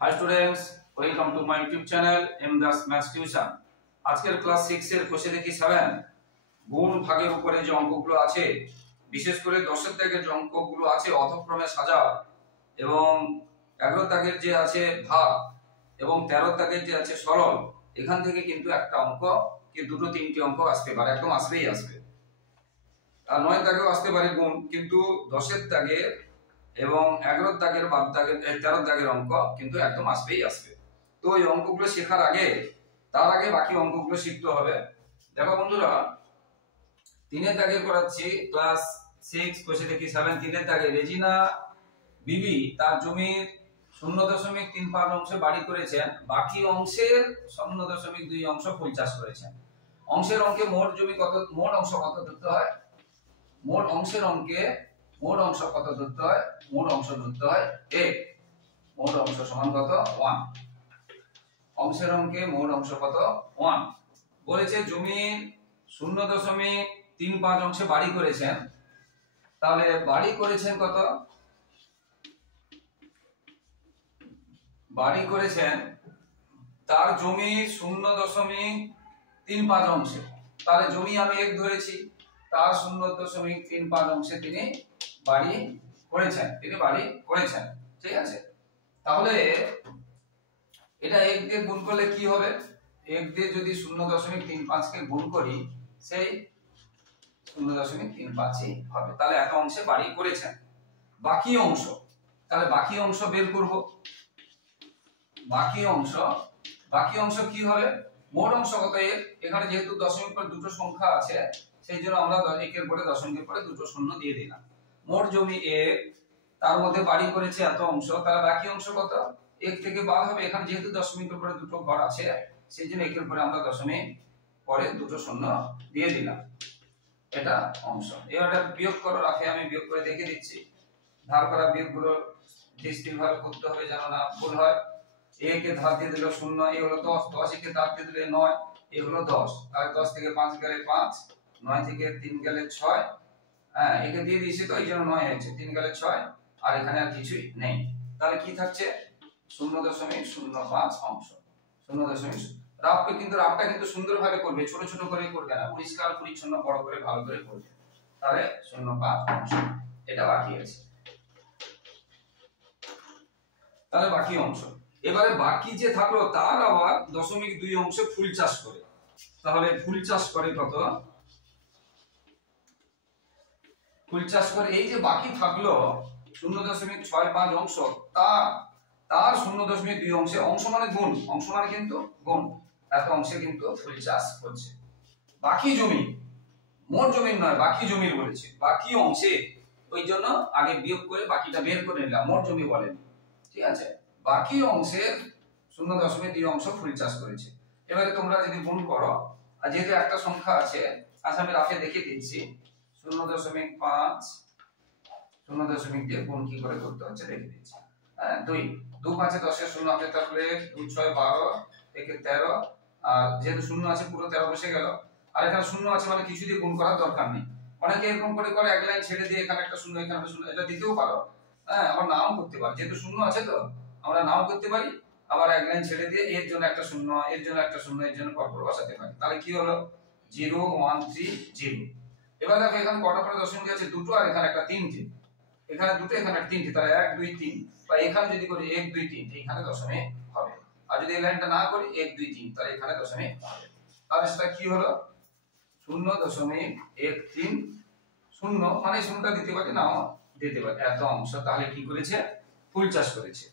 Hi students, welcome to my YouTube channel MDAS Maths Tuition। আজকের class 6 এর কোষে দেখি 7 গুণ ভাগের উপরে যে অঙ্কগুলো আছে, বিশেষ করে 10 এর দাগের যে অঙ্কগুলো আছে অধক্রমে সাজা, এবং 11 দাগের যে আছে ভাগ, এবং 13 দাগের যে আছে সরল, এখান থেকে কিন্তু একটা অঙ্ক কি দুটো তিনটি অঙ্ক আসতে পারে, একদম আসবেই আসবে। আর 9 দাগেও আসতে পারে গুণ, কিন্তু 10 এর দাগের এবং 11 দাগের বাদ দাগের 13 দাগের অঙ্ক কিন্তু একদম আসবেই আসবে। তো এই অঙ্কগুলো শেখার আগে তার আগে বাকি অঙ্কগুলো শিখতে হবে। দেখো বন্ধুরা, 3 দাগের করাচ্ছি ক্লাস 6 কোষে দেখি 7। 3 দাগে রেজিনা বিবি তার জমির 0.35 অংশে বাড়ি করেছেন, বাকি অংশের 0.2 অংশ ফুল চাষ করেছেন। অংশের অঙ্কে মোট জমি কত, মোট অংশ কত ধরতে হয়? মোট অংশের অঙ্কে মোট অংশ কত ধরতে হয়? মোট অংশ ধরতে হয় 1। মোট অংশ সমান কত? 1। অংশের অঙ্কে মোট অংশ কত? 1। বলেছে জমির 0.35 অংশে বাড়ি করেছেন, তাহলে বাড়ি করেছেন কত? বাড়ি করেছেন তার জমির 0.35 অংশে, তাহলে জমি আমি 1 ধরেছি, তার 0.35 অংশে তিনি বাড়ি করেছেন, ঠিক আছে। তাহলে এটা 1 দিয়ে গুণ করলে কি হবে? 1 দিয়ে যদি 0.35 কে গুণ করি, সেই 0.35ই হবে। তাহলে এত অংশে বাড়ি করেছেন। বাকি অংশ, তাহলে বাকি অংশ বের করব। বাকি অংশ কি হবে? মোট অংশ কত? 1। এখানে যেহেতু দশমিক পরে দুটো সংখ্যা আছে, সেই জন্য আমরা 1 এর পরে দশমিকের পরে দুটো শূন্য দিয়ে দিলাম। মোট জমি 1, তার মধ্যে বাড়ি করেছে এত অংশ, তাহলে বাকি অংশ কত? 1 থেকে বাদ হবে। এখানে যেহেতু দশমিকের পরে দুটো ঘর আছে, সেই জন্য 1 এর পরে আমরা দশমিক পরে দুটো শূন্য দিয়ে দিলাম। এটা অংশ। এবারে বিয়োগ করো, রাফে আমি বিয়োগ করে দেখিয়ে দিচ্ছি। ধার করা বিয়োগগুলো দৃষ্টিভাবে করতে হবে যেন না ভুল হয়। 1 কে ধার দিয়ে দিল 0, এই হলো 10, 10 কে ধার দিয়ে দিলে 9, এই হলো 10। তাহলে 10 থেকে 5 গেলে 5, 9 থেকে 3 গেলে 6, হ্যাঁ একে দিয়ে দিয়েছি তো এই জন্য 9 হয়েছে, 3 গেলে 6, আর এখানে আর কিছুই নেই। তাহলে কি থাকছে? 0.05 অংশ। 0.0 রাফটা কিন্তু সুন্দরভাবে করবে, ছোট ছোট করে করবে না, পরিষ্কার পরিচ্ছন্ন বড় করে ভালো করে করবে। তাহলে 0.5 অংশ, এটা বাকি আছে। তাহলে বাকি অংশ। এবারে বাকি যে থাকলো তার আবার 0.2 অংশে ফুল চাষ করে, তাহলে ফুল চাষ করে কত? ফুল চাষ করে এই যে বাকি থাকলো 0.65 অংশ, তার 0.2 অংশে, অংশ মানে গুণ, অংশ মানে কিন্তু গুণ, এত অংশে কিন্তু ফুল চাষ করছে। বাকি জমি, মোট জমির নয়, বাকি জমির বলেছে, বাকি অংশে, ওই জন্য আগে বিয়োগ করে বাকিটা বের করে নিলাম, মোট জমি বলেন, ঠিক আছে। বাকি অংশের 0.2 অংশ ফুল চাষ করেছে। এবারে তোমরা যদি গুণ করো, আর যেহেতু একটা সংখ্যা আছে, আচ্ছা আমি রাফে দেখিয়ে দিচ্ছি। 0.5 0.2 দিয়ে গুণ কি করে করতে হচ্ছে দেখে দিচ্ছি। হ্যাঁ 2 2 5 10 এর 0 আছে, তাহলে 2 6 12, 1 13, আর যেহেতু 0 আছে পুরো 13 বসে গেল। আর এখানে 0 আছে মানে কিছু দিয়ে গুণ করার দরকার নেই। অনেকে এরকম করে এক লাইন ছেড়ে দিয়ে এখানে একটা 0 এখানে একটা 0, এটা দিতেও পারো। হ্যাঁ আবার নাও করতে পারো, যেহেতু 0 আছে তো আমরা নাও করতে পারি। আবার এক লাইন ছেড়ে দিয়ে এর জন্য একটা 0, এর জন্য একটা 0, এর জন্য পরপর বসাতে পারি। তাহলে কি হলো? 0 1 3 0। এবার দেখো এখানে কটা করে দশমিক আছে? দুটো, আর এখানে একটা 3টে। এখানে দুটো, এখানে 3টে, তাহলে 1 2 3, বা এখানে যদি করি 1 2 3, এখানে দশমিক হবে। আর যদি এই লাইনটা না করি 1 2 3, তাহলে এখানে দশমিক হবে। তাহলে সেটা কি হলো? 0.130, মানে শূন্যটা দিতে পারি, নাও দিতে পারি, এত অংশ। তাহলে কি করেছে? ফুল চাষ করেছে,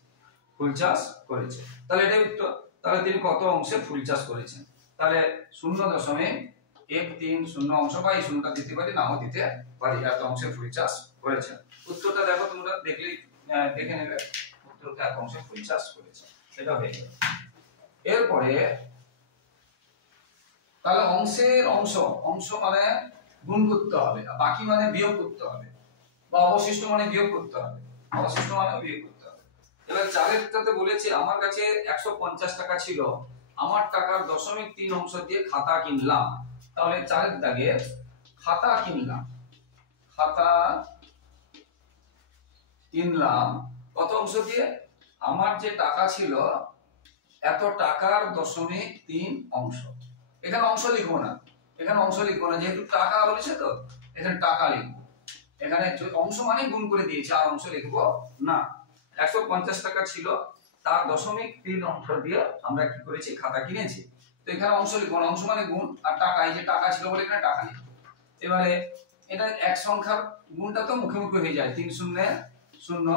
ফুল চাষ করেছে। তাহলে এটাই উত্তর। তাহলে তিনি কত অংশে ফুল চাষ করেছেন? তাহলে 0.130 অংশ, বা এই শূন্যটা দিতে পারি, নাও দিতে পারি, এত অংশে ফুল চাষ করেছেন। উত্তরটা দেখো, তোমরা দেখলেই দেখে নেবে উত্তরটা এত অংশে ফুল চাষ করেছে, সেটা হয়ে গেল। এরপরে তাহলে অংশের অংশ মানে গুণ করতে হবে, বাকি মানে বিয়োগ করতে হবে, বা অবশিষ্ট মানে বিয়োগ করতে হবে, অবশিষ্ট মানে বিয়োগ করতে হবে। এবার 4এরটাতে বলেছে আমার কাছে 150 টাকা ছিল, আমার টাকার 0.3 অংশ দিয়ে খাতা কিনলাম। তাহলে 4এর দাগে খাতা কিনলাম, খাতা কিনলাম কত অংশ দিয়ে? আমার যে টাকা ছিল এত টাকার 0.3 অংশ। এখানে অংশ লিখবো না, এখানে অংশ লিখবো না, যেহেতু টাকা বলেছে তো এখানে টাকা লিখবো। এখানে অংশ মানে গুণ করে দিয়েছে, আর অংশ লিখবো না। 150 টাকা ছিল, তার 0.3 অংশ দিয়ে আমরা কি করেছি, খাতা কিনেছি। তো এখানে অংশ লিখবো না, অংশ মানে গুণ, আর টাকা, এই যে টাকা ছিল বলে এখানে টাকা লিখবো। এবারে এটা এক সংখ্যার গুণটা তো মুখে মুখে হয়ে যায়, 3 0 0,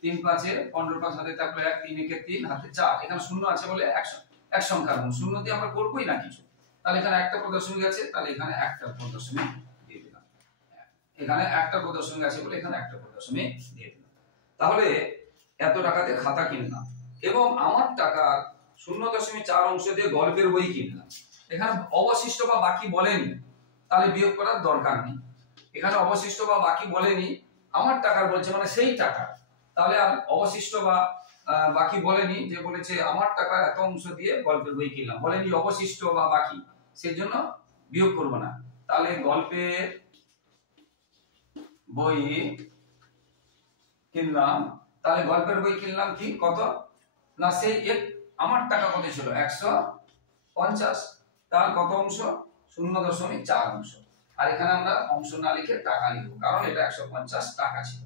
3 5 15 5 হাতে থাকলো 1, 3 1 3 হাতে 4, এখানে শূন্য আছে বলে এক সংখ্যার গুণ, শূন্য দিয়ে আমরা করবোই না কিছু। তাহলে এখানে একটা প্রদর্শনী আছে, তাহলে এখানে একটা প্রদর্শনী দিয়ে দিলাম। এখানে একটা প্রদর্শনী আছে বলে এখানে একটা প্রদর্শনী দিয়ে দিলাম। তাহলে এত টাকাতে খাতা কিনলাম এবং আমার টাকার 0.4 অংশ দিয়ে গল্পের বই কিনলাম। এখানে অবশিষ্ট বা বাকি বলেনি, তাহলে বিয়োগ করার দরকার নেই। এখানে অবশিষ্ট বা বাকি বলেনি, আমার টাকার বলছে মানে সেই টাকা, তাহলে আর অবশিষ্ট বা বাকি বলেনি, যে বলেছে আমার টাকার এত অংশ দিয়ে গল্পের বই কিনলাম, বলেনি অবশিষ্ট বা বাকি, সেই জন্য বিয়োগ করব না। তাহলে গল্পের বই কিনলাম, তাহলে গল্পের বই কিনলাম কি কত না, সেই আমার টাকা কত ছিল 150, তার কত অংশ 0.4 অংশ। আর এখানে আমরা অংশ না লিখে টাকা লিখবো, কারণ এটা 150 টাকা ছিল,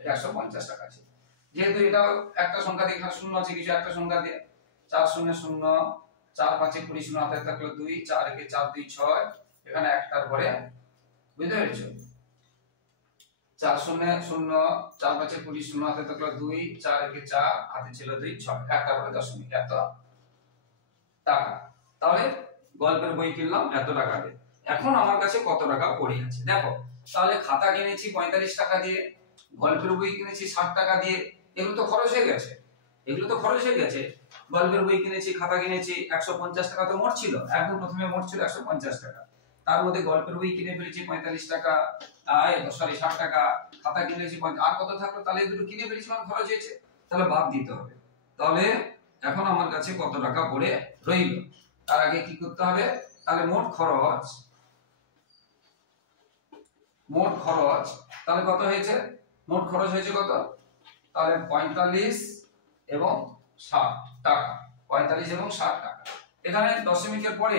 এটা 150 টাকা ছিল। যেহেতু এটা একটা সংখ্যা দিয়ে, এখানে শূন্য আছে কিছু, একটা সংখ্যা দিয়ে 4 0 0, 4 5 20 0 হাতে থাকলো 2, 4 1 4 2 6, এখানে একটার পরে, বুঝতে পেরেছো, 4 0 0, 4 5 20 0 হাতে থাকলো 2, 4 1 4 হাতে ছিল 2 6, একটার পরে দশমিক, এত টাকা। তাহলে গল্পের বই কিনলাম এত টাকা দিয়ে। এখন আমার কাছে কত টাকা পড়ে আছে দেখো, তাহলে খাতা কিনেছি 45 টাকা দিয়ে, গল্পের বই কিনেছি 60 টাকা দিয়ে, এগুলো তো খরচ হয়ে গেছে, এগুলো তো খরচ হয়ে গেছে। গল্পের বই কিনেছি, খাতা কিনেছি, 150 টাকা তো মোট ছিল, একদম প্রথমে মোট ছিল 150 টাকা, তার মধ্যে গল্পের বই কিনে ফেলেছি 45 টাকা, 60 টাকা, খাতা কিনেছি, আর কত থাকলো, তাহলে এই দুটো কিনে ফেলেছি মানে খরচ হয়েছে, তাহলে বাদ দিতে হবে। তাহলে এখন আমার কাছে কত টাকা পড়ে রইল, তার আগে কি করতে হবে, তাহলে মোট খরচ, তাহলে কত হয়েছে, মোট খরচ হয়েছে কত, তাহলে 45 এবং 60 টাকা, 45 এবং 60 টাকা। এখানে দশমিকের পরে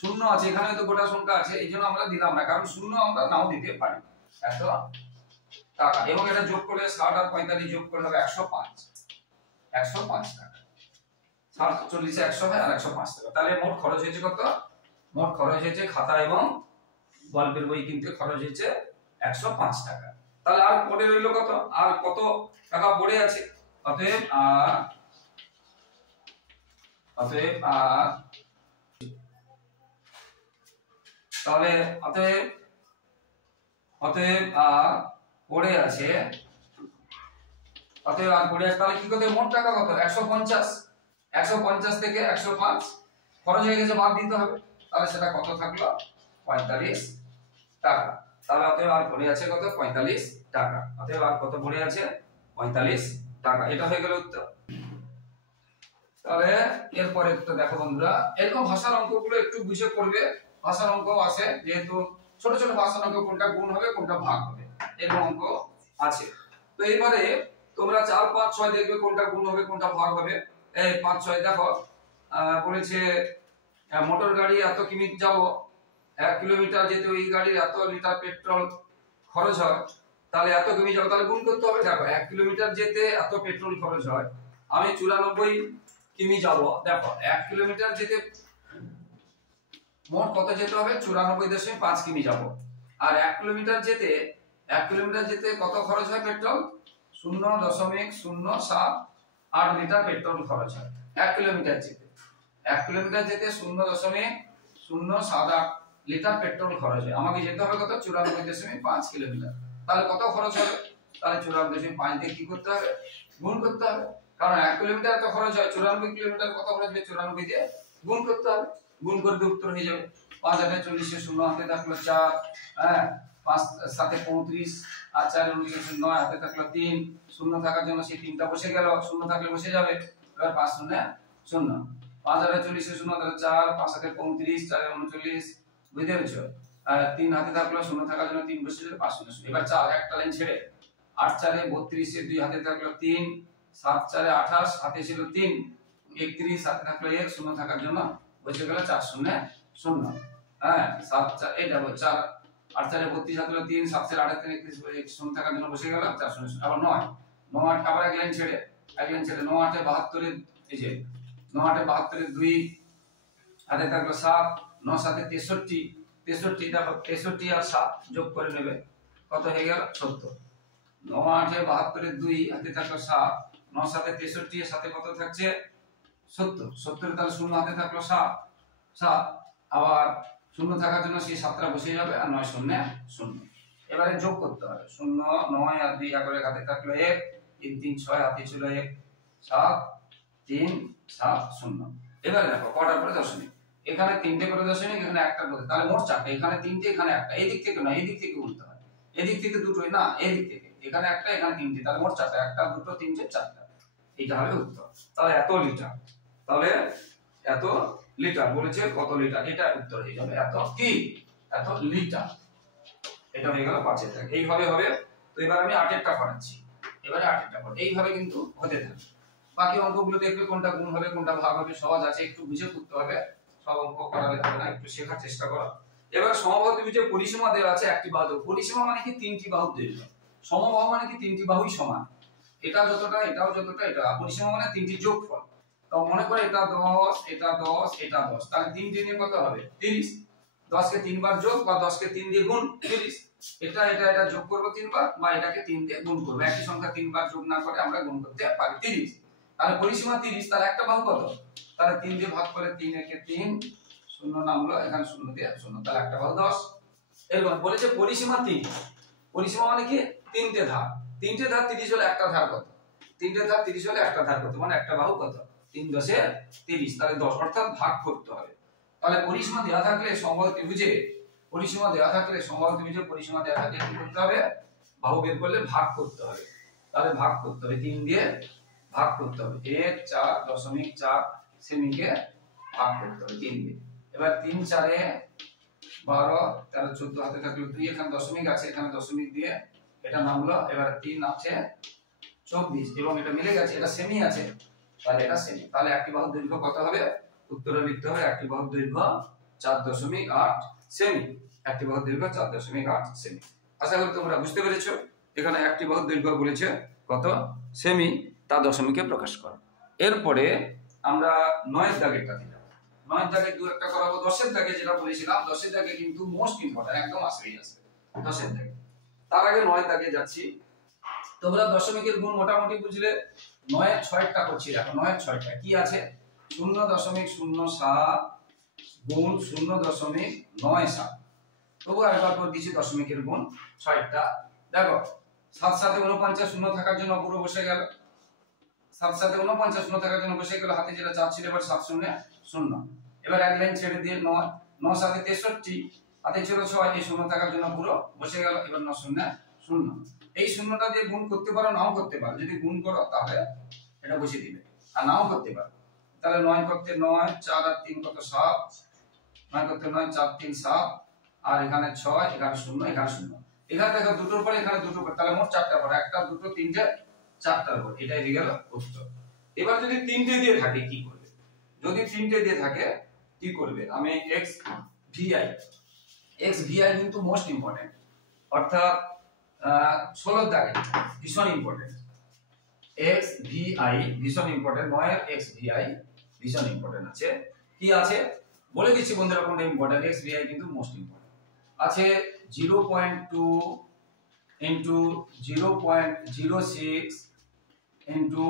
শূন্য আছে, এখানে তো গোটা সংখ্যা আছে, এই জন্য আমরা দিলাম না, কারণ শূন্য আমরা নাও দিতে পারি। এত টাকা, এবং এটা যোগ করলে 60 আর 45 যোগ করলে হবে 105 টাকা। 40 100 হয় আর 105 টাকা। তাহলে মোট খরচ হয়েছে কত, মোট খরচ হয়েছে খাতা এবং গল্পের বই কিনতে খরচ হয়েছে 105 টাকা। তাহলে আর পড়ে রইল কত, আর কত টাকা পড়ে আছে, অতএব তাহলে অতএব পড়ে আছে, তাহলে কি করতে, মোট টাকা কত 150 থেকে 105 খরচ হয়ে গেছে, বাদ দিতে হবে, তাহলে সেটা কত থাকলো 45 টাকা। তাহলে অতএব আর পড়ে আছে কত, 45 টাকা। অতএব আর কত পড়ে আছে, 45 টাকা। এটা হয়ে গেল উত্তর। তাহলে এরপরে তো দেখো বন্ধুরা, এরকম ভাষার অঙ্কগুলো একটু বুঝে করবে, ভাষার অঙ্ক আছে, যেহেতু ছোট ছোট ভাষার অঙ্ক, কোনটা গুণ হবে কোনটা ভাগ হবে, এরকম অঙ্ক আছে। তো এবারে তোমরা 4 5 6 দেখবে কোনটা গুণ হবে কোনটা ভাগ হবে। এই 5 6 দেখো, বলেছে মোটর গাড়ি এত কিমি যাবো, 1 কিলোমিটার যেতে ওই গাড়ির এত লিটার পেট্রোল খরচ হয়, তাহলে এত কিমি যাবো, তাহলে গুণ করতে হবে। দেখো 1 কিলোমিটার যেতে এত পেট্রোল খরচ হয়, আমি 94 কিমি যাব, দেখো 1 কিলোমিটার যেতে মোট কত যেতে হবে, 94.5 কিমি যাব, আর 1 কিলোমিটার যেতে কত খরচ হয় পেট্রোল, 0.078 লিটার পেট্রোল খরচ হয় 1 কিলোমিটার যেতে। 1 কিলোমিটার যেতে 0.078 লিটার পেট্রোল খরচ হয়, আমাকে যেতে হবে কত, 94.5 কিলোমিটার। তাহলে কত খরচ হবে, তাহলে 94.5 দিয়ে কি করতে হবে, গুণ করতে হবে, কারণ 1 কিলোমিটার তো খরচ হয়, 94 কিলোমিটার কত খরচ হবে, 94 দিয়ে গুণ করতে হবে, গুণ করলে উত্তর হয়ে যাবে 5 হাতে 40 শূন্য হাতে থাকলো 4, হ্যাঁ 5 7 35 আর 4 39 9 হাতে থাকলো 3, শূন্য থাকার জন্য সেই 3টা বসে গেল, শূন্য থাকলে বসে যাবে, এবার 5 শূন্য 0, 5 হাতে 40 শূন্য হাতে 4, 5 হাতে 35 4 39, বুঝতে পেরেছো, আর 3 হাতে থাকলো, শূন্য থাকার জন্য 3 বসে যাবে, 5 শূন্য 0। এবার 4 একটা লাইন ছেড়ে 8 4 32, 2 হাতে থাকলো 3, 7 4 28, হাতে ছিল 3, 31, হাতে থাকলো 1, শূন্য থাকার জন্য বসে গেল 4 0 0। হ্যাঁ 7 4 এটা 4 8 4 32, হাতে 3, 7 4 28 31, শূন্য থাকার জন্য বসে গেল 4 0 0। আবার 9 9 8 আবার এক লাইন ছেড়ে 9 8 72 এর এই যে 9 8 72 এর 2, হাতে থাকলো 7, 9 7 63, 63 দেখো 63 আর 7 যোগ করে নেবে, কত হয়ে গেল 70। 9 8 72 এর 2, হাতে থাকলো 7, 9 7 63 এর সাথে কত থাকছে 70, 70 এর তাহলে শূন্য হাতে থাকলো 7 7, আবার শূন্য থাকার জন্য সেই 7টা বসে যাবে আর 9 0 0। এবারে যোগ করতে হবে 0 9 আর 2 করে হাতে থাকলো 1, 3 3 6, হাতে ছিল 1 7 3 7 0। এবারে দেখো কটার পরে দশমিক, এখানে 3টে করে দশমিক, এখানে একটা করে, তাহলে মোট 4টে, এখানে 3টে এখানে একটা, এই দিক থেকে না এই দিক থেকে উল্টো হয়, এই দিক থেকে দুটোই না এই দিক থেকে, এখানে একটা এখানে 3টে, তাহলে মোট 4টা, একটা দুটো তিনটে 4টা, এটা হবে উত্তর। তাহলে এত লিটার, তাহলে এত লিটার বলেছে, কত লিটার, এটা উত্তর হয়ে যাবে এত কি এত লিটার। এটা হয়ে গেল 5 এর দাগ, এইভাবে হবে। তো এবার আমি 8এরটা করাচ্ছি, এবারে 8এরটা করব, এইভাবে কিন্তু হতে থাকে। বাকি অঙ্কগুলো দেখবে কোনটা গুণ হবে কোনটা ভাগ হবে সহজ আছে, একটু বুঝে করতে হবে, সব অঙ্ক করালে হবে না, একটু শেখার চেষ্টা করো। এবার সমবাহু ত্রিভুজের পরিসীমা দেওয়া আছে একটি বাহু, পরিসীমা মানে কি 3টি বাহু দৈর্ঘ্য, সমবাহু মানে কি 3টি বাহুই সমান, এটা যতটা এটাও যতটা, এটা পরিসীমা মানে 3টি যোগফল। তো মনে করে এটা 10 এটা 10 এটা 10, তাহলে 3 দিয়ে কত হবে 30, 10 কে 3 বার যোগ বা 10 কে 3 দিয়ে গুণ 30, এটা এটা এটা যোগ করব 3 বার বা এটাকে 3 দিয়ে গুণ করব, একই সংখ্যা 3 বার যোগ না করে আমরা গুণ করতে পারি 30। তাহলে পরিসীমা 30, তাহলে একটা বাহু কত, তাহলে 3 দিয়ে ভাগ করে 3 একে 3, শূন্য নামলো এখানে শূন্য দিয়ে শূন্য, তাহলে একটা বাহু 10। এরপর বলেছে পরিসীমা 30, পরিসীমা মানে কি 3টে ধার, 3টে ধার 30 হলে একটা ধার কত, 3টে ধার 30 হলে একটা ধার কত, মানে একটা বাহু কত 3 10 এ 30, তাহলে 10 অর্থাৎ ভাগ করতে হবে। তাহলে পরিসীমা দেওয়া থাকলে সমবাহু ত্রিভুজে, পরিসীমা দেওয়া থাকলে সমবাহু ত্রিভুজে পরিসীমা দেওয়া থাকলে কি করতে হবে, বাহু বের করলে ভাগ করতে হবে। তাহলে ভাগ করতে হবে 3 দিয়ে ভাগ করতে হবে, 1 4.4 সেমিকে ভাগ করতে হবে 3 দিয়ে। এবার 3 4 এ 12 13 14, হাতে থাকলো 2, এখানে দশমিক আছে এখানে দশমিক দিয়ে এটা নামলো, এবার 3 আছে 24 এবং এটা মিলে গেছে, এটা সেমি আছে, তাহলে এটা সেমি। তাহলে একটি বাহুর দৈর্ঘ্য কত হবে, উত্তরে লিখতে হবে একটি বাহুর দৈর্ঘ্য 4.8 সেমি, একটি বাহুর দৈর্ঘ্য 4.8 সেমি। আশা করি তোমরা বুঝতে পেরেছো। এখানে একটি বাহুর দৈর্ঘ্য বলেছে কত সেমি, তা দশমিকে প্রকাশ করো। এরপরে আমরা 9 এর দাগেরটা দিলাম, 9 এর দাগে দু একটা করাবো, 10 এর দাগে যেটা বলেছিলাম 10 এর দাগে কিন্তু মোস্ট ইম্পর্টেন্ট, একদম আসবেই আসবে 10 এর দাগে। তার আগে 9 এর দাগে যাচ্ছি। তোমরা দশমিকের গুণ মোটামুটি বুঝলে, 9 এর 6টা করছি, দেখো 9 এর 6টা কি আছে, 0.07 গুণ 0.97। তবু আরেকবার করে দিচ্ছি দশমিকের গুণ 6টা। দেখো 7 7 49, শূন্য থাকার জন্য পুরো বসে গেল, 7 7 49 শূন্য থাকার জন্য বসে গেল, হাতে যেটা 4 ছিল এবার 7 0 0। এবার এক লাইন ছেড়ে দিয়ে 9 9 7 63, হাতে ছিল 6, এই শূন্য থাকার জন্য পুরো বসে গেল, এবার 9 0 0। এই শূন্যটা দিয়ে গুণ করতে পারো নাও করতে পারো, যদি গুণ করো তাহলে এটা বসিয়ে দিবে, আর নাও করতে পারো। তাহলে 9 করতে 9 4 আর 3 কত 7, 9 করতে 9 4 3 7, আর এখানে 6 এখানে 0 এখানে 0, এখানে দেখো দুটোর পরে এখানে দুটো করে, তাহলে মোট 4টা পড়ে, একটা দুটো তিনটে 4টার পর, এটাই হয়ে গেল উত্তর। এবার যদি 3টে দিয়ে থাকে কি করবে, যদি 3টে দিয়ে থাকে কি করবে, আমি x vi কিন্তু মোস্ট ইম্পর্টেন্ট, অর্থাৎ 16 দাগে ভীষণ ইম্পর্টেন্ট, x vi ভীষণ ইম্পর্টেন্ট, 9 এর x vi ভীষণ ইম্পর্টেন্ট আছে। কি আছে বলে দিচ্ছি বন্ধুরা কোনটা ইম্পর্টেন্ট, x vi কিন্তু মোস্ট ইম্পর্টেন্ট আছে। 0.2 ইনটু 0.06 ইনটু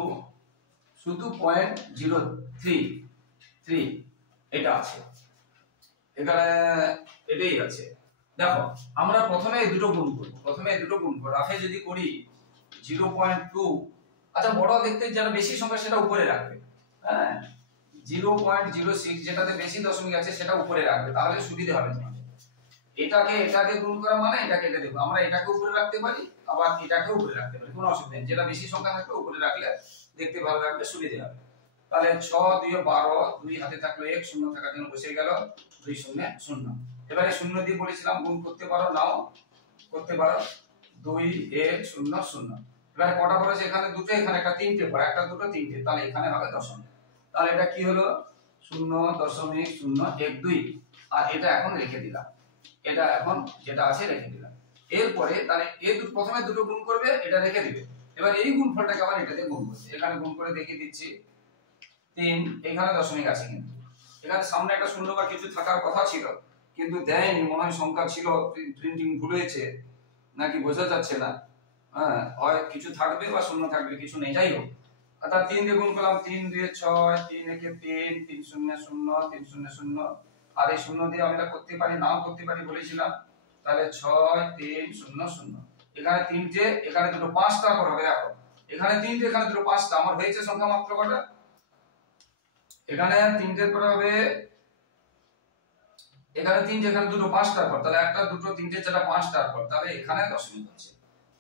শুধু 0.03 এটা আছে, এখানে এটাই আছে। দেখো আমরা প্রথমে এই দুটো গুণ করব, রাফে যদি করি 0.2, আচ্ছা বড় দেখতে যারা বেশি সংখ্যা সেটা উপরে রাখবে, হ্যাঁ 0.06 যেটাতে বেশি দশমিক আছে সেটা উপরে রাখবে, তাহলে সুবিধা হবে তোমাদের। এটাকে এটা দিয়ে গুণ করা মানে এটাকে এটা দেব, আমরা এটাকে উপরে রাখতে পারি আবার এটাকে উপরে রাখতে পারি, কোনো অসুবিধা নেই, যেটা বেশি সংখ্যা থাকবে উপরে রাখলে দেখতে ভালো লাগবে, সুবিধা হবে। তাহলে 6 2 12, 2 হাতে থাকলো 1, শূন্য থাকার জন্য বসে গেল 2 0 0। এবারে শূন্য দিয়ে বলেছিলাম গুণ করতে পারো নাও করতে পারো, 2 1 0 0, এবারে কটা পড়েছে, এখানে দুটো, এখানে একটা, তিনটে পড়ে, একটা দুটো তিনটে, তাহলে এখানে হবে দশমিক। তাহলে এটা কি হলো 0.012, আর এটা এখন রেখে দিলাম, এটা এখন যেটা আছে রেখে দিলাম। এরপরে তাহলে প্রথমে দুটো গুণ করবে, এটা রেখে দিবে। এবার এই গুণফলটাকে আবার এটা দিয়ে গুণ করবে, এখানে গুণ করে দেখিয়ে দিচ্ছি 3, এখানে দশমিক আছে, কিন্তু এখানে সামনে একটা শূন্য বা কিছু থাকার কথা ছিল কিন্তু দেয়নি, মনে হয় সংখ্যা ছিল, প্রিন্টিং ভুল হয়েছে নাকি বোঝা যাচ্ছে না। হ্যাঁ, হয় কিছু থাকবে বা শূন্য থাকবে, কিছু নেই, যাই হোক। অর্থাৎ 3 দিয়ে গুণ করলাম, 3 2 6, 3 1 3, 3 0 0, 3 0 0, আর এই শূন্য দিয়ে আমরা করতে পারি, নাও করতে পারি বলেছিলাম। তাহলে 6 3 0 0, এখানে তিনটে, এখানে দুটো, পাঁচটা পর হবে। দেখো এখানে তিনটে, এখানে দুটো, পাঁচটা, আমার হয়েছে সংখ্যা মাত্র কটা, এখানে তিনটের পর হবে, এখানে তিনটে, এখানে দুটো, পাঁচটার পর, তাহলে একটা দুটো তিনটে চারটা পাঁচটার পর, তাহলে এখানে দশমিক হচ্ছে।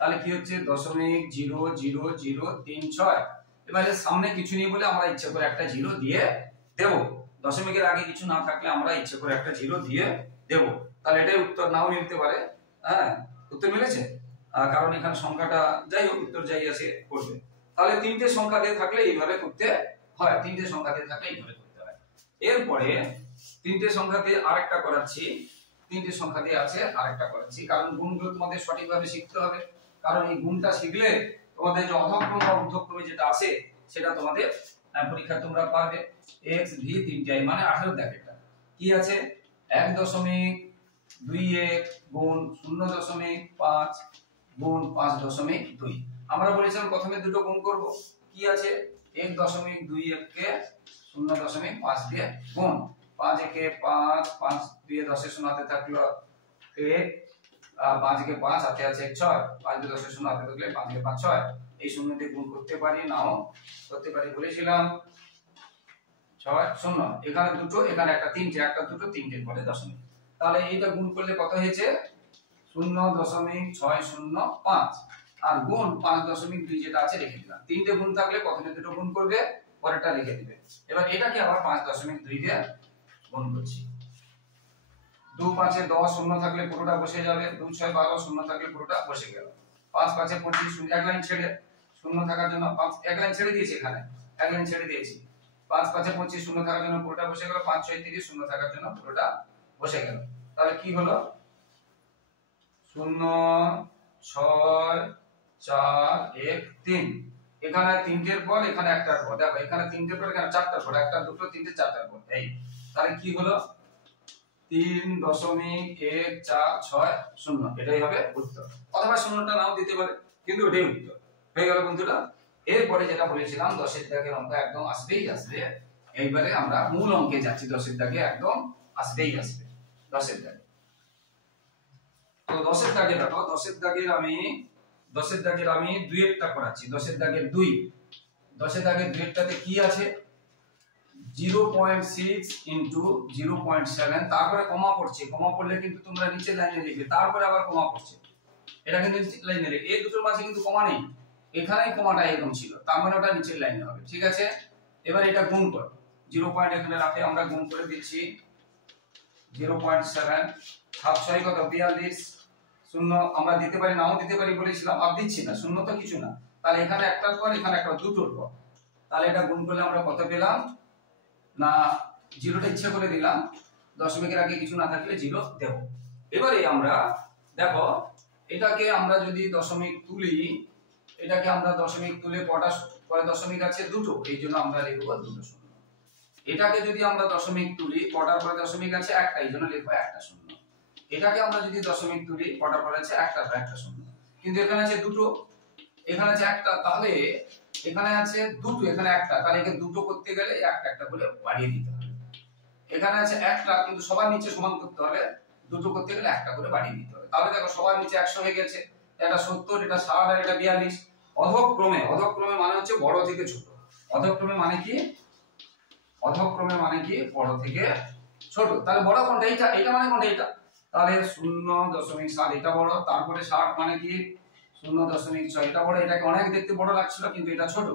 তাহলে কি হচ্ছে 0.00036। এবারে সামনে কিছু নেই বলে আমরা ইচ্ছে করে একটা জিরো দিয়ে দেব, দশমিকের আগে কিছু না থাকলে আমরা ইচ্ছে করে একটা জিরো দিয়ে দেব। তাহলে এটাই উত্তর, নাও মিলতে পারে। হ্যাঁ, উত্তর মিলেছে, কারণ এখানে সংখ্যাটা যাই হোক, উত্তর যাই আছে করবে। তাহলে তিনটে সংখ্যা দিয়ে থাকলে এইভাবে করতে হয়, তিনটে সংখ্যা দিয়ে থাকলে এইভাবে করতে হয়। এরপরে তিনটে সংখ্যা দিয়ে আরেকটা করাচ্ছি, তিনটে সংখ্যা দিয়ে আছে আরেকটা করাচ্ছি, কারণ গুণগুলো তোমাদের সঠিকভাবে শিখতে হবে। কারণ এই গুণটা শিখলে তোমাদের যে অধক্রম বা ঊর্ধ্বক্রমে যেটা আছে সেটা তোমাদের পরীক্ষা তোমরা পারবে। x v 3টি মানে 18 দেখো, এটা কি আছে 1.21 গুণ 0.5 গুণ 5.2। আমরা বলেছিলাম প্রথমে দুটো গুণ করব, কি আছে 1.21 কে 0.5 দিয়ে গুণ, 5 একে 5, 5 দিয়ে 10 এর শূন্য হাতে থাকলো 1, 5 একে 5 হাতে আছে 6, 5 দিয়ে 10 এর শূন্য হাতে থাকলে 5 একে 5 6, এই শূন্য দিয়ে গুণ করতে পারি, নাও করতে পারি বলেছিলাম। 6 0, এখানে দুটো, এখানে একটা, তিনটে, একটা দুটো তিনটের পরে দশমিক, তাহলে এইটা গুণ করলে কত হয়েছে 0.605, আর গুণ 5.2 যেটা আছে রেখে দিলাম। তিনটে গুণ থাকলে প্রথমে দুটো গুণ করবে, পরেরটা রেখে দিবে। এবার এটাকে আবার 5.2 দিয়ে গুণ করছি। 2 5 এ 10, শূন্য থাকলে পুরোটা বসে যাবে, 2 6 12, শূন্য থাকলে পুরোটা বসে গেল। 5 5 এ 25, এক লাইন ছেড়ে, শূন্য থাকার জন্য 5 এক লাইন ছেড়ে দিয়েছি, এখানে এক লাইন ছেড়ে দিয়েছি। 5 5 এ 25, শূন্য থাকার জন্য পুরোটা বসে গেল, 5 6 30, শূন্য থাকার জন্য পুরোটা বসে গেল। তাহলে কি হলো 0 6 4 1 3, এখানে তিনটের পর, এখানে একটার পর, দেখো এখানে তিনটের পর, এখানে চারটার পর, একটা দুটো তিনটে চারটার পর, এই তাহলে কি হলো 3.146 এটাই হবে উত্তর, অথবা শূন্যটা নাও দিতে পারে, কিন্তু এটাই উত্তর হয়ে গেল বন্ধুরা। এরপরে যেটা বলেছিলাম 10 এর দাগের অঙ্ক একদম আসবেই আসবে। এইবারে আমরা মূল অঙ্কে যাচ্ছি, 10 এর দাগে একদম আসবেই আসবে, 10 এর দাগে। তো 10 এর দাগে দেখো, 10 এর দাগের আমি দুই একটা করাচ্ছি। 10 এর দাগের 2, 10 এর দাগের 2 একটাতে কি আছে 0.6 ইনটু 0.7, তারপরে কমা পড়ছে, কমা পড়লে কিন্তু তোমরা নিচের লাইনে লিখবে, তারপরে আবার কমা পড়ছে, এটা কিন্তু নিচের লাইনে লিখবে, এই দুটোর মাঝে কিন্তু কমা নেই, এখানেই কমাটা এরকম ছিল, তার মানে ওটা নিচের লাইনে হবে, ঠিক আছে। এবার এটা গুণ কর, 0 পয়েন্ট এখানে রাখে, আমরা গুণ করে দিচ্ছি 0.7, 7 6 কত 42, শূন্য আমরা দিতে পারি, নাও দিতে পারি বলেছিলাম, আর দিচ্ছি না, শূন্য তো কিছু না, তাহলে এখানে একটার পর, এখানে একটা, দুটোর পর, তাহলে এটা গুণ করলে আমরা কত পেলাম না, জিরোটা ইচ্ছে করে দিলাম, দশমিকের আগে কিছু না থাকলে জিরো দেব। এবারে আমরা দেখো এটাকে আমরা যদি দশমিক তুলি, এটাকে আমরা দশমিক তুলে কটা পরে দশমিক আছে দুটো, এই জন্য আমরা লিখব দুটো শূন্য। এটাকে যদি আমরা দশমিক তুলি, কটার পরে দশমিক আছে একটা, এই জন্য লিখব একটা শূন্য। এটাকে আমরা যদি দশমিক তুলি, কটার পরে আছে একটার পরে একটা শূন্য, কিন্তু এখানে আছে দুটো, এখানে আছে একটা, তাহলে এখানে আছে দুটো, এখানে একটা, তাহলে একে দুটো করতে গেলে একটা একটা করে বাড়িয়ে দিতে হবে। এখানে আছে একটা, কিন্তু সবার নিচে সমান করতে হলে দুটো করতে গেলে একটা করে বাড়িয়ে দিতে হবে। তাহলে দেখো সবার নিচে 100 হয়ে গেছে, এটা 70, এটা 60, আর এটা 42। অধক্রমে, অধক্রমে মানে হচ্ছে বড় থেকে ছোট, অধক্রমে মানে কি, অধক্রমে মানে কি বড় থেকে ছোট, তাহলে বড় কোনটা, এইটা, এটা মানে কোনটা, এটা, তাহলে 0.7 এটা বড়, তারপরে 60 মানে কি 0.6 এটা বড়, এটাকে অনেক দেখতে বড় লাগছিল কিন্তু এটা ছোট,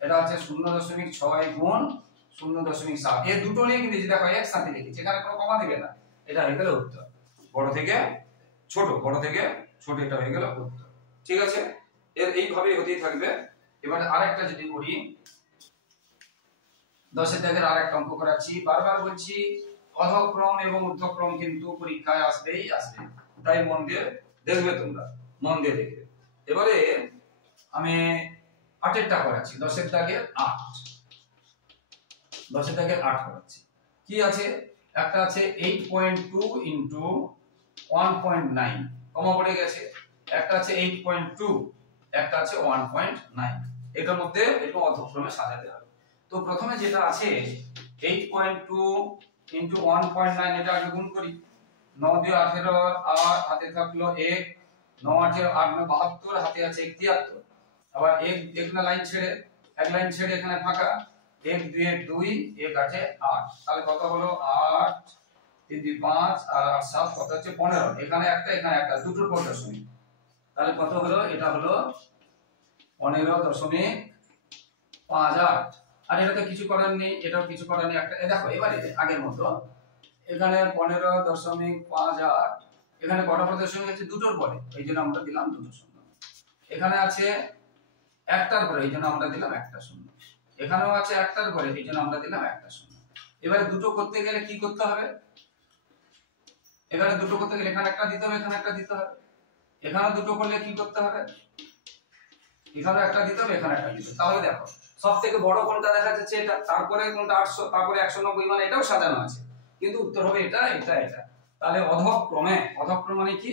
এটা হচ্ছে 0.6 গুণ 0.7, এই দুটো নিয়ে কিন্তু দেখো একসাথে লিখেছি, এখানে কোনো কমা দিবে না, এটা হয়ে গেল উত্তর, বড় থেকে ছোট, বড় থেকে ছোট, এটা হয়ে গেল উত্তর, ঠিক আছে। এর এইভাবে হতেই থাকবে। এবারে আরেকটা যদি করি 10 এর দাগের আরেকটা অঙ্ক করাচ্ছি। বারবার বলছি অধক্রম এবং ঊর্ধ্বক্রম কিন্তু পরীক্ষায় আসবেই আসবে, তাই মন দিয়ে দেখবে, তোমরা মন দিয়ে দেখবে। এবারে আমি 8 এরটা করাচ্ছি, 10 এর দাগের 8, 10 এর দাগের 8 করাচ্ছি। কি আছে, একটা আছে 8.2 ইনটু 1.9 কমা পড়ে গেছে, একটা আছে 8.2, একটা আছে 1.9। এটার মধ্যে একটু অধক্রমে সাজাতে হবে। তো প্রথমে যেটা আছে 8.2 ইনটু 1.9, এটা আগে গুণ করি। 9 দিয়ে 18 আর হাতে থাকলো 1, 9 8 8 72, হাতে আছে 73। আবার এক না লাইন ছেড়ে, এক লাইন ছেড়ে এখানে ফাঁকা, 1 2 2, 1 8 8, তাহলে কত হলো 8 3 2 5 আর 8 7 কত হচ্ছে 15। এখানে একটা এখানে একটা, দুটোর পর দশমিক, তাহলে কত হলো, এটা হলো 15.58। আর এটা তো কিছু করার নেই, এটাও কিছু করার নেই। একটা দেখো এবারে আগের মতো এখানে 15.58, এখানে কটা পর দশমিক আছে, দুটোর পরে, এই জন্য আমরা দিলাম দুটো শূন্য। এখানে আছে একটার পরে, এই জন্য আমরা দিলাম একটা শূন্য। এখানেও আছে একটার পরে, এই জন্য আমরা দিলাম একটা শূন্য। এবারে দুটো করতে গেলে কি করতে হবে, এখানে দুটো করতে গেলে এখানে একটা দিতে হবে, এখানে একটা দিতে হবে। এখানে দুটো করলে কি করতে হবে, এখানে একটা দিতে হবে, এখানে একটা দিতে হবে। তাহলে দেখো সবথেকে বড় কোনটা দেখা যাচ্ছে, এটা, তারপরে কোনটা 800, তারপরে 190, মানে এটাও সাজানো আছে, কিন্তু উত্তর হবে এটা এটা এটা। তাহলে অধক্রমে, অধক্রম মানে কি,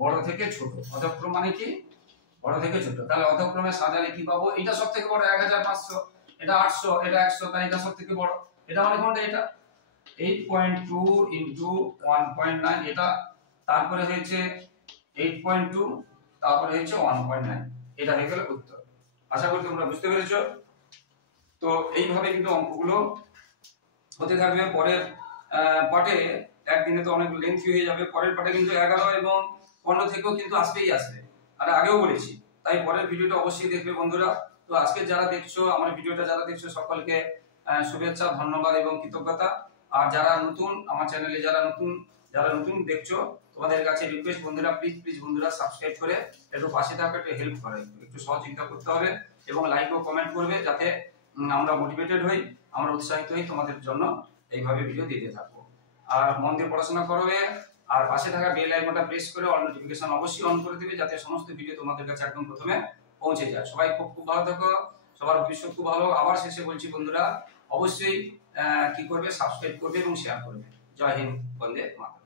বড় থেকে ছোট, অধক্রম মানে কি, বড় থেকে ছোট। তাহলে অধক্রমে সাজালে কি পাবো, এটা সবথেকে বড় 1500, এটা 800, এটা 100, তাই এটা সবথেকে বড়। এটা মানে কোনটা, এটা 8.2 ইনটু 1.9, এটা তারপরে হয়েছে 8.2, তারপরে হয়েছে 1.9, এটা হয়ে গেল উত্তর। আশা করি তোমরা বুঝতে পেরেছো। তো এইভাবে কিন্তু অঙ্কগুলো হতে থাকবে। পরের পার্টে, একদিনে তো অনেক লেন্থি হয়ে যাবে, পরের পার্টে কিন্তু 11 এবং 15 থেকেও কিন্তু আসবেই আসবে, আর আগেও বলেছি। তাই পরের ভিডিওটা অবশ্যই দেখবে বন্ধুরা। তো আজকে যারা দেখছো আমার ভিডিওটা, যারা দেখছো সকলকে শুভেচ্ছা, ধন্যবাদ এবং কৃতজ্ঞতা। আর যারা নতুন আমার চ্যানেলে, যারা নতুন দেখছো, তোমাদের কাছে রিকোয়েস্ট বন্ধুরা, প্লিজ বন্ধুরা সাবস্ক্রাইব করে একটু পাশে থাকো, একটু হেল্প করে, একটু সহযোগিতা করতে হবে এবং লাইক ও কমেন্ট করবে, যাতে আমরা মোটিভেটেড হই, আমরা উৎসাহিত হই তোমাদের জন্য এইভাবে ভিডিও দিতে থাকবো। আর মন দিয়ে পড়াশোনা করবে, আর পাশে থাকা বেল আইকনটা প্রেস করে অল নোটিফিকেশন অবশ্যই অন করে দিবে, যাতে সমস্ত ভিডিও তোমাদের কাছে একদম প্রথমে পৌঁছে যায়। সবাই খুব ভালো থাকো, সবার ভবিষ্যৎ খুব ভালো। আবার শেষে বলছি বন্ধুরা, অবশ্যই কি করবে, সাবস্ক্রাইব করবে এবং শেয়ার করবে। জয় হিন্দ, বন্দে মাতরম।